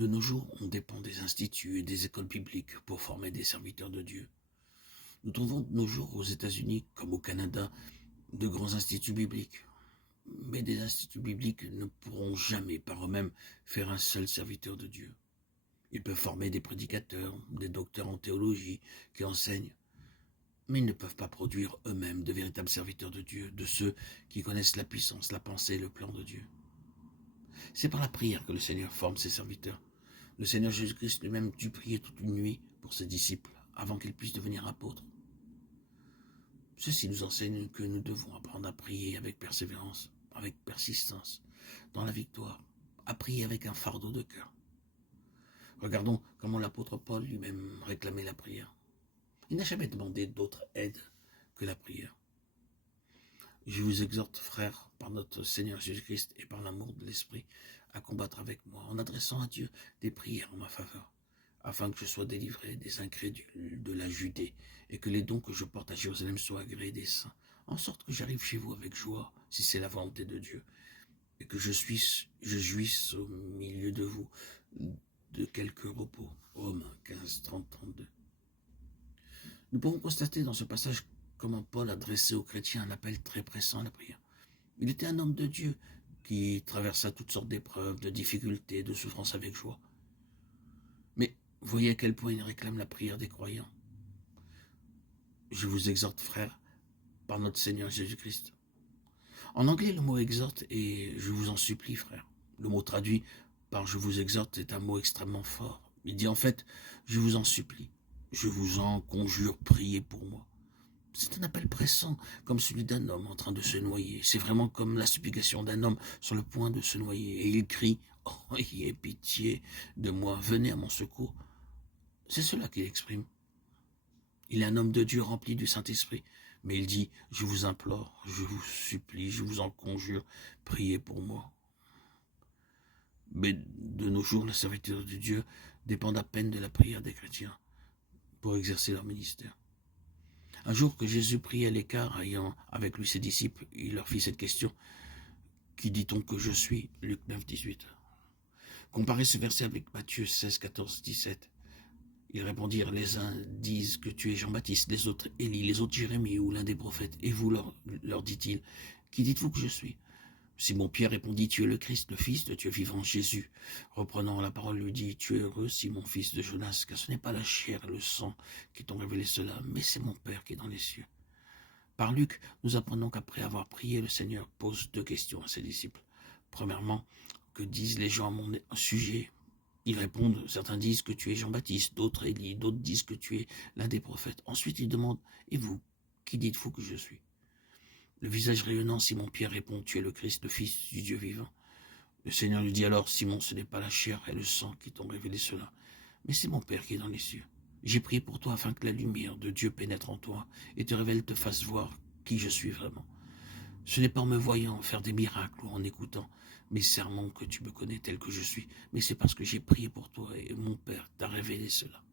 De nos jours, on dépend des instituts et des écoles bibliques pour former des serviteurs de Dieu. Nous trouvons de nos jours aux États-Unis, comme au Canada, de grands instituts bibliques. Mais des instituts bibliques ne pourront jamais par eux-mêmes faire un seul serviteur de Dieu. Ils peuvent former des prédicateurs, des docteurs en théologie qui enseignent, mais ils ne peuvent pas produire eux-mêmes de véritables serviteurs de Dieu, de ceux qui connaissent la puissance, la pensée et le plan de Dieu. C'est par la prière que le Seigneur forme ses serviteurs. Le Seigneur Jésus-Christ lui-même dut prier toute une nuit pour ses disciples avant qu'ils puissent devenir apôtres. Ceci nous enseigne que nous devons apprendre à prier avec persévérance, avec persistance, dans la victoire, à prier avec un fardeau de cœur. Regardons comment l'apôtre Paul lui-même réclamait la prière. Il n'a jamais demandé d'autre aide que la prière. Je vous exhorte, frères, par notre Seigneur Jésus-Christ et par l'amour de l'Esprit, à combattre avec moi, en adressant à Dieu des prières en ma faveur, afin que je sois délivré des incrédules de la Judée, et que les dons que je porte à Jérusalem soient agréés des saints, en sorte que j'arrive chez vous avec joie, si c'est la volonté de Dieu, et que je jouisse au milieu de vous de quelque repos. Romains 15, 30, 32. Nous pouvons constater dans ce passage comment Paul adressait aux chrétiens un appel très pressant à la prière. Il était un homme de Dieu qui traversa toutes sortes d'épreuves, de difficultés, de souffrances avec joie. Mais voyez à quel point il réclame la prière des croyants. Je vous exhorte, frères, par notre Seigneur Jésus-Christ. En anglais, le mot exhorte est « je vous en supplie, frères ». Le mot traduit par « je vous exhorte » est un mot extrêmement fort. Il dit en fait « je vous en supplie, je vous en conjure, priez pour moi ». C'est un appel pressant, comme celui d'un homme en train de se noyer. C'est vraiment comme la supplication d'un homme sur le point de se noyer. Et il crie « oh, ayez pitié de moi, venez à mon secours ». C'est cela qu'il exprime. Il est un homme de Dieu rempli du Saint-Esprit. Mais il dit « je vous implore, je vous supplie, je vous en conjure, priez pour moi ». Mais de nos jours, la serviteur de Dieu dépend à peine de la prière des chrétiens pour exercer leur ministère. Un jour que Jésus priait à l'écart, ayant avec lui ses disciples, il leur fit cette question. « Qui dit-on que je suis » Luc 9, 18. Comparez ce verset avec Matthieu 16, 14, 17. Ils répondirent, les uns disent que tu es Jean-Baptiste, les autres Élie, les autres Jérémie ou l'un des prophètes. Et vous, leur dit-il, qui dites-vous que je suis ? Simon-Pierre répondit, tu es le Christ, le Fils de Dieu vivant. Jésus, reprenant la parole, lui dit, tu es heureux, Simon, fils de Jonas, car ce n'est pas la chair et le sang qui t'ont révélé cela, mais c'est mon Père qui est dans les cieux. Par Luc, nous apprenons qu'après avoir prié, le Seigneur pose deux questions à ses disciples. Premièrement, que disent les gens à mon sujet ? Ils répondent, certains disent que tu es Jean-Baptiste, d'autres Élie, d'autres disent que tu es l'un des prophètes. Ensuite, ils demandent, et vous, qui dites-vous que je suis ? Le visage rayonnant, Simon-Pierre répond, tu es le Christ, le Fils du Dieu vivant. Le Seigneur lui dit alors, Simon, ce n'est pas la chair et le sang qui t'ont révélé cela, mais c'est mon Père qui est dans les cieux. J'ai prié pour toi afin que la lumière de Dieu pénètre en toi et te révèle, te fasse voir qui je suis vraiment. Ce n'est pas en me voyant faire des miracles ou en écoutant mes sermons que tu me connais tel que je suis, mais c'est parce que j'ai prié pour toi et mon Père t'a révélé cela.